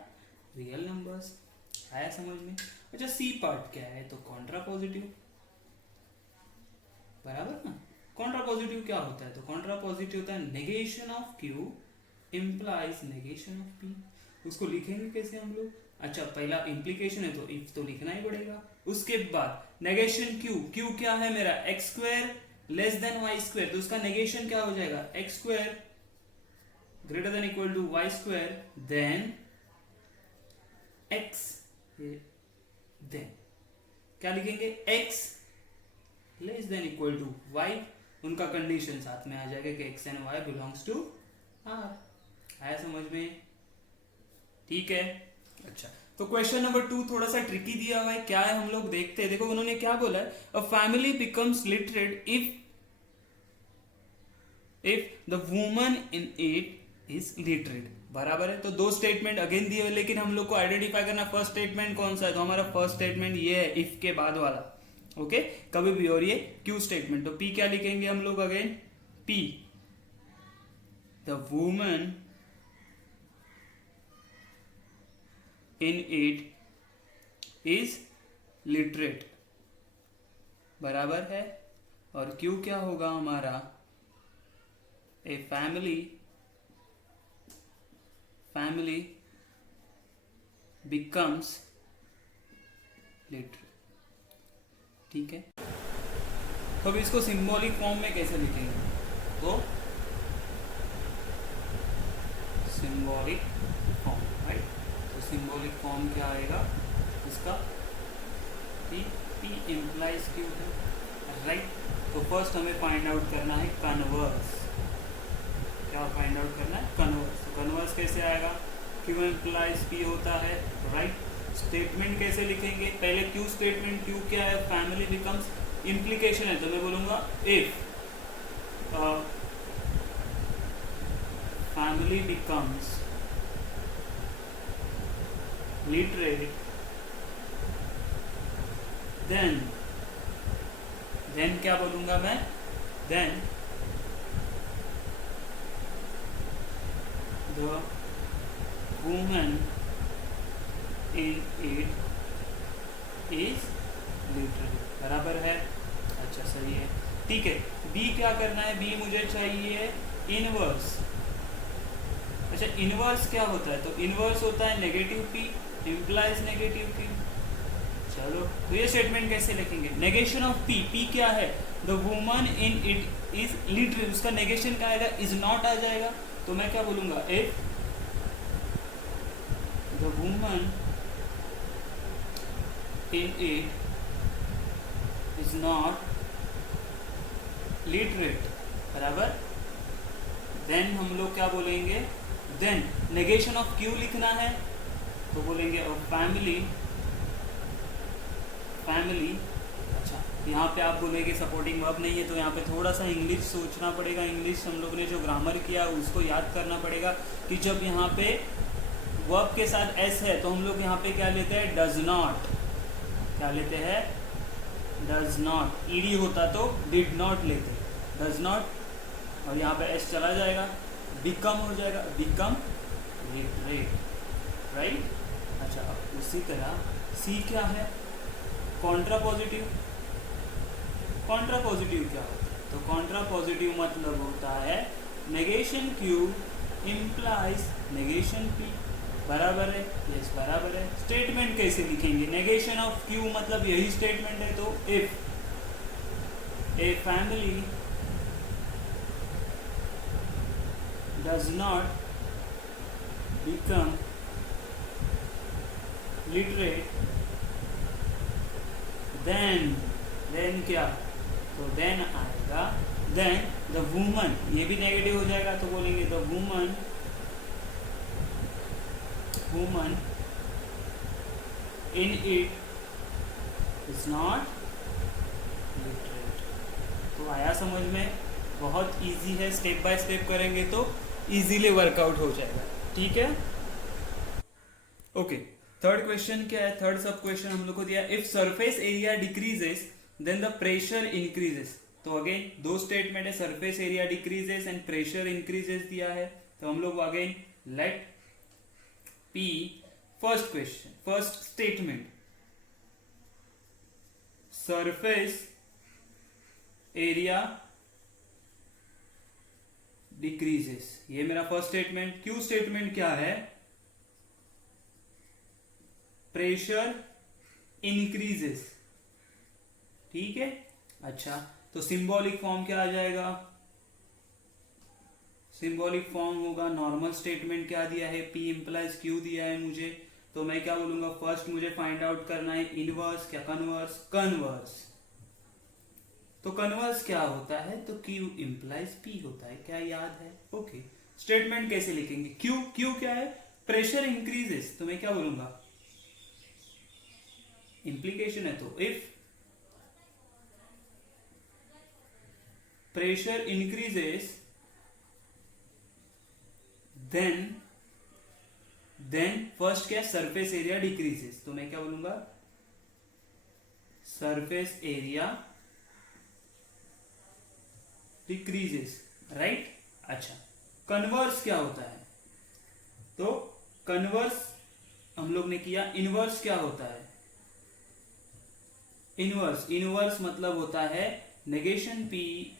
real numbers. आया समझ में। अच्छा, सी पार्ट क्या है, तो कॉन्ट्रापॉजिटिव, बराबर ना। कॉन्ट्रापॉजिटिव क्या होता है, तो कॉन्ट्रापॉजिटिव होता है negation of q implies negation of p। उसको लिखेंगे कैसे हम लोग, अच्छा, पहला इंप्लीकेशन है तो इफ तो लिखना ही पड़ेगा। उसके बाद नेगेशन q क्या है मेरा, x square less than y square, तो उसका नेगेशन क्या हो जाएगा, x square greater than equal to y square then x, then क्या लिखेंगे, x less than equal to y। उनका कंडीशन साथ में आ जाएगा कि x and y belongs to r। आया समझ में, ठीक है। अच्छा, तो क्वेश्चन नंबर 2 थोड़ा सा ट्रिकी दिया हुआ है, क्या है हम लोग देखते हैं। देखो उन्होंने क्या बोला है, a family becomes literate if the woman in it is literate, बराबर है। तो 2 स्टेटमेंट अगेन दिए हुए, लेकिन हम लोग को आइडेंटिफाई करना फर्स्ट स्टेटमेंट कौन सा है, तो हमारा फर्स्ट स्टेटमेंट ये है, इफ के बाद वाला, ओके, कभी भी। और ये क्यू स्टेटमेंट, तो पी क्या लिखेंगे हम लोग, again P the woman in it is literate, बराबर है। और क्यू क्या होगा हमारा, ए फैमिली बिकम्स लिटरेट। ठीक है, तो अब इसको सिंबॉलिक फॉर्म में कैसे लिखेंगे, तो सिंबॉलिक फॉर्म, राइट। तो सिंबॉलिक फॉर्म क्या आएगा इसका, पी इम्प्लाइज क्यू है, राइट। तो फर्स्ट हमें फाइंड आउट करना है कन्वर्स। क्या फाइंड आउट करना है, कन्वर्स। कन्वर्स कैसे आएगा, क्यू इम्प्लाइज पी होता है, राइट। स्टेटमेंट कैसे लिखेंगे, पहले क्यू स्टेटमेंट, क्यू क्या है, फैमिली बिकम्स, इम्प्लीकेशन है तो मैं बोलूंगा if family becomes literate then क्या बोलूंगा मैं, then the woman in it is literate, बराबर है। अच्छा सही है, ठीक है। बी क्या करना है, बी मुझे चाहिए इनवर्स। अच्छा इनवर्स क्या होता है, तो इनवर्स होता है negative P implies negative P. चलो तो ये स्टेटमेंट कैसे लिखेंगे, नेगेशन ऑफ पी, पी क्या है, the woman in it is literate, उसका नेगेशन क्या आएगा, इज नॉट आ जाएगा। तो मैं क्या बोलूंगा, if the woman in it is not literate, बराबर। देन हम लोग क्या बोलेंगे, देन नेगेशन ऑफ क्यू लिखना है तो बोलेंगे फैमिली। अच्छा यहाँ पे आप बोलेंगे सपोर्टिंग वर्ब नहीं है, तो यहाँ पे थोड़ा सा इंग्लिश सोचना पड़ेगा। इंग्लिश हम लोग ने जो ग्रामर किया उसको याद करना पड़ेगा कि जब यहाँ पे वर्ब के साथ एस है तो हम लोग यहाँ पे क्या लेते हैं, डज नॉट। क्या लेते हैं, डज नॉट। ईडी होता तो डिड नॉट लेते, डज नॉट, और यहाँ पे एस चला जाएगा, बिकम हो जाएगा, बिकम लिटरेट, राइट। अच्छा अब उसी तरह सी क्या है, कॉन्ट्रा पॉजिटिव। कॉन्ट्रा पॉजिटिव क्या होता है, तो कॉन्ट्रा पॉजिटिव मतलब होता है negation Q implies negation P, बराबर है, यस बराबर है। स्टेटमेंट कैसे लिखेंगे, नेगेशन ऑफ क्यू मतलब यही स्टेटमेंट है, तो if a family does not become literate then क्या, तो then आएगा, then the woman, ये भी नेगेटिव हो जाएगा तो बोलेंगे the woman in it is not literate। तो आया समझ में, बहुत इजी है, स्टेप बाय स्टेप करेंगे तो इजीली वर्कआउट हो जाएगा, ठीक है। ओके, थर्ड क्वेश्चन क्या है, थर्ड सब क्वेश्चन हम लोग को दिया, if surface area decreases then the pressure increases. तो अगेन दो स्टेटमेंट है, surface area decreases and pressure increases दिया है। तो हम लोग again let P first question, first statement, surface area decreases, ये मेरा फर्स्ट स्टेटमेंट। क्यू स्टेटमेंट क्या है, प्रेशर इंक्रीजेस, ठीक है। अच्छा तो सिंबॉलिक फॉर्म क्या आ जाएगा, सिंबॉलिक फॉर्म होगा, नॉर्मल स्टेटमेंट क्या दिया है, पी इम्प्लाइज क्यू दिया है मुझे, तो मैं क्या बोलूंगा, फर्स्ट मुझे फाइंड आउट करना है इनवर्स, क्या कन्वर्स, कन्वर्स। तो कन्वर्स क्या होता है, तो क्यू इम्प्लाइज पी होता है, क्या याद है, ओके। स्टेटमेंट कैसे लिखेंगे, क्यू क्या है, प्रेशर इंक्रीजेस, तो मैं क्या बोलूंगा, इंप्लीकेशन है तो if pressure increases then first क्या, सरफेस एरिया डिक्रीजेस, तो मैं क्या बोलूंगा, सरफेस एरिया डिक्रीजेस, राइट। अच्छा कन्वर्स क्या होता है? तो कन्वर्स हम लोग ने किया। इनवर्स क्या होता है? इनवर्स मतलब होता है negation P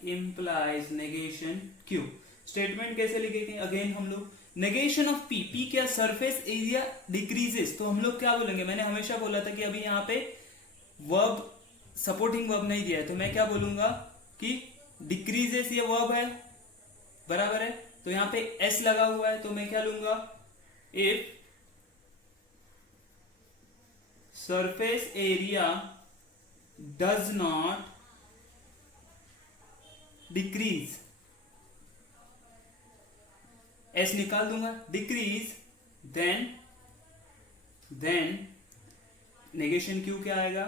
implies negation Q। Statement कैसे लिखेंगे? अगेन हम लोग नेगेशन ऑफ P क्या सरफेस एरिया डिक्रीजेस, तो हम लोग क्या बोलेंगे? मैंने हमेशा बोला था कि अभी यहाँ पे वर्ब सपोर्टिंग वर्ब नहीं दिया है, तो मैं क्या बोलूंगा कि डिक्रीजेस ये वर्ब है, बराबर है। तो यहाँ पे एस लगा हुआ है, तो मैं क्या लूंगा? If surface area does not decrease, S निकाल दूंगा, डिक्रीज, देन नेगेशन क्यू क्या आएगा?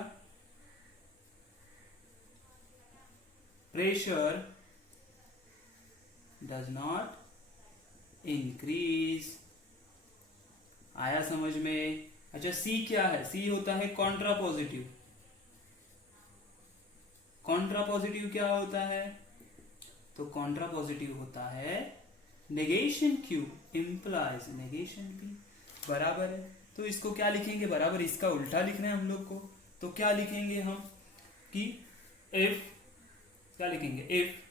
Pressure does not increase. आया समझ में? अच्छा, सी क्या है? सी होता है कॉन्ट्रा पॉजिटिव। कॉन्ट्रा पॉजिटिव क्या होता है? तो कॉन्ट्रा पॉजिटिव होता है negation Q implies negation P, बराबर है। तो इसको क्या लिखेंगे? बराबर इसका उल्टा लिखना है हम लोग को। तो क्या लिखेंगे हम कि इफ, क्या लिखेंगे? If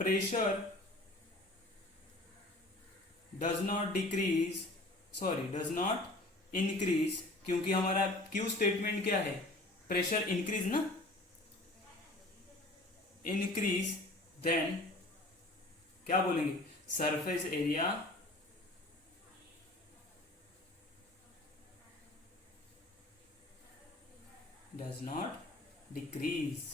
pressure does not decrease, sorry does not increase, क्योंकि हमारा क्यू स्टेटमेंट क्या है? प्रेशर इंक्रीज ना, इंक्रीज, देन क्या बोलेंगे? Surface area does not decrease.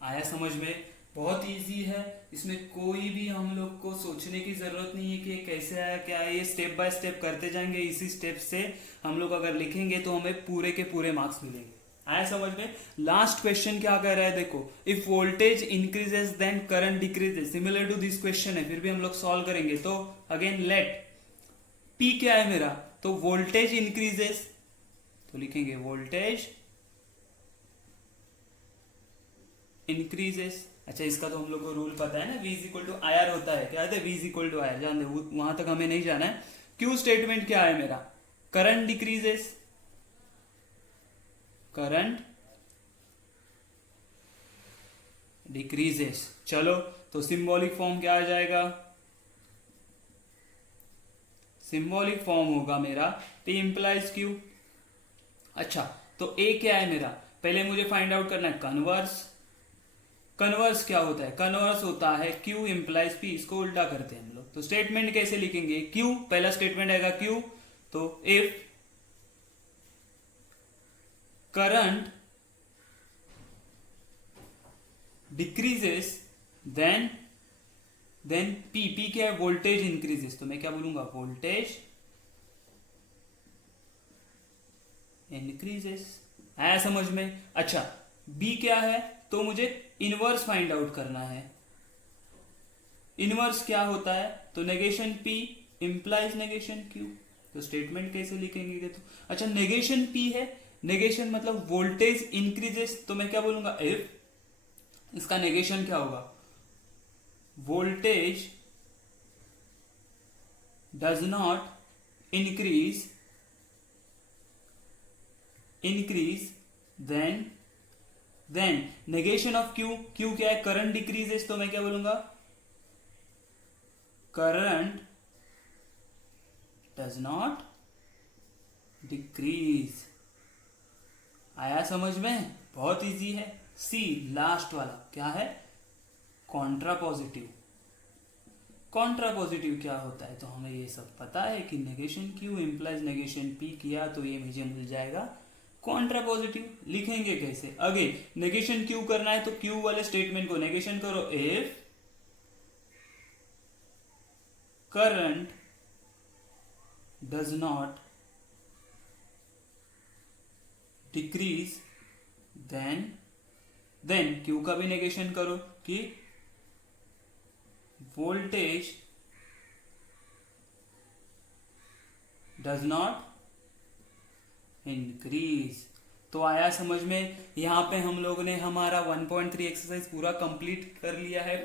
आया समझ में? बहुत इजी है, इसमें कोई भी हम लोग को सोचने की जरूरत नहीं है कि कैसे आया क्या है। ये स्टेप बाय स्टेप करते जाएंगे, इसी स्टेप से हम लोग अगर लिखेंगे तो हमें पूरे के पूरे मार्क्स मिलेंगे। आया समझ में? लास्ट क्वेश्चन क्या कर रहा है देखो, if voltage increases then current decreases, similar to this question है, फिर भी हम लोग सॉल्व करेंगे। तो अगेन लेट पी क्या है मेरा? तो वोल्टेज इंक्रीजेस, तो लिखेंगे वोल्टेज इंक्रीजेस। अच्छा, इसका तो हम लोग को रूल पता है ना, V equal to I R होता है। क्या है? V equal to I R, जान दे, वहां तक हमें नहीं जाना है। क्यू स्टेटमेंट क्या है मेरा? Current decreases, current decreases. चलो, तो सिंबॉलिक फॉर्म क्या आ जाएगा? सिंबॉलिक फॉर्म होगा मेरा P इंप्लाइज Q। अच्छा, तो A क्या है मेरा? पहले मुझे फाइंड आउट करना है कन्वर्स। कन्वर्स क्या होता है? कन्वर्स होता है Q इंप्लाइज P। इसको उल्टा करते हैं हम लोग। तो स्टेटमेंट कैसे लिखेंगे? Q, पहला स्टेटमेंट आएगा Q, तो if current decreases then P क्या है? वोल्टेज इंक्रीजेस, तो मैं क्या बोलूंगा? Voltage increases. आया समझ में? अच्छा, B क्या है? तो मुझे इनवर्स फाइंड आउट करना है। इनवर्स क्या होता है? तो negation P implies negation Q। तो स्टेटमेंट कैसे लिखेंगे? तो अच्छा, नेगेशन P है, नेगेशन मतलब वोल्टेज इंक्रीजेस, तो मैं क्या बोलूंगा? इफ, इसका नेगेशन क्या होगा? Voltage does not increase then negation of Q, Q क्या है? करंट डिक्रीजेस, तो मैं क्या बोलूंगा? Current does not decrease. आया समझ में? बहुत इजी है। सी लास्ट वाला क्या है? Contra positive. कॉन्ट्रा पॉजिटिव क्या होता है? तो हमें ये सब पता है कि negation Q implies negation P किया तो ये मुझे मिल जाएगा कॉन्ट्रा पॉजिटिव। लिखेंगे कैसे? अगेन नेगेशन Q करना है तो Q वाले स्टेटमेंट को नेगेशन करो। If current does not decrease then Q का भी नेगेशन करो कि वोल्टेज डज नॉट इंक्रीज। तो आया समझ में। यहाँ पे हम लोग ने हमारा 1.3 एक्सरसाइज पूरा कंप्लीट कर लिया है,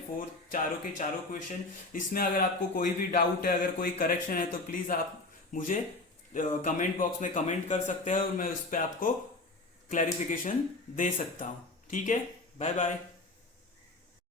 चारों के चारों क्वेश्चन। इसमें अगर आपको कोई भी डाउट है, अगर कोई करेक्शन है, तो प्लीज आप मुझे कमेंट बॉक्स में कमेंट कर सकते हैं और मैं उस पर आपको क्लैरिफिकेशन दे सकता हूँ। ठीक है, बाय बाय।